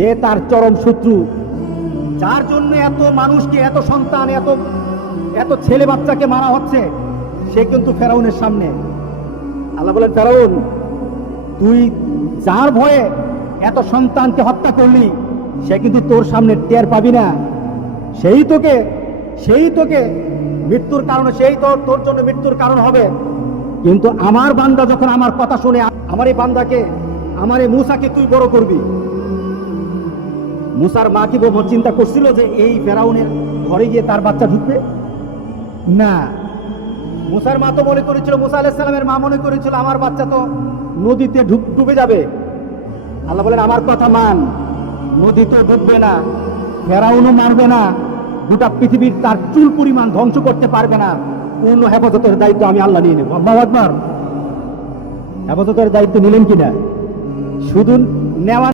যে তার চরম শত্রু, যার জন্য এত মানুষকে, এত সন্তান, এত এত ছেলে বাচ্চাকে মারা হচ্ছে, সে কিন্তু ফেরাউনের সামনে। আল্লাহ বলেন, ফেরাউন, তুই যার ভয়ে এত সন্তানকে হত্যা করলি, সে কিন্তু তোর সামনে টের পাবি না। সেই তোকে মৃত্যুর কারণে, সেই তোর জন্য মৃত্যুর কারণ হবে। কিন্তু আমার বান্দা যখন আমার কথা শুনে, আমার এই বান্দাকে, আমার এই মূসাকে তুই বড় করবি। মূসার মা কি চিন্তা করছিল যে এই ফেরাউনের ঘরে গিয়ে তার বাচ্চা ঢুকবে? না, মূসার মা তো মনে করেছিল, মূসা আলাইহিস সালামের মা মনে করেছিল আমার বাচ্চা তো নদীতে ডুবে যাবে। আল্লাহ বলেন, আমার কথা মান, নদী তো ডুববে না, ফেরাউনও মারবে না, গোটা পৃথিবীর তার চুল পরিমাণ ধ্বংস করতে পারবে না। পূর্ণ হেফাজতের দায়িত্ব আমি আল্লাহ নিয়ে নেব। আল্লাহু আকবার। হেফাজতের দায়িত্ব নিলেন কিনা? শুধু নেওয়া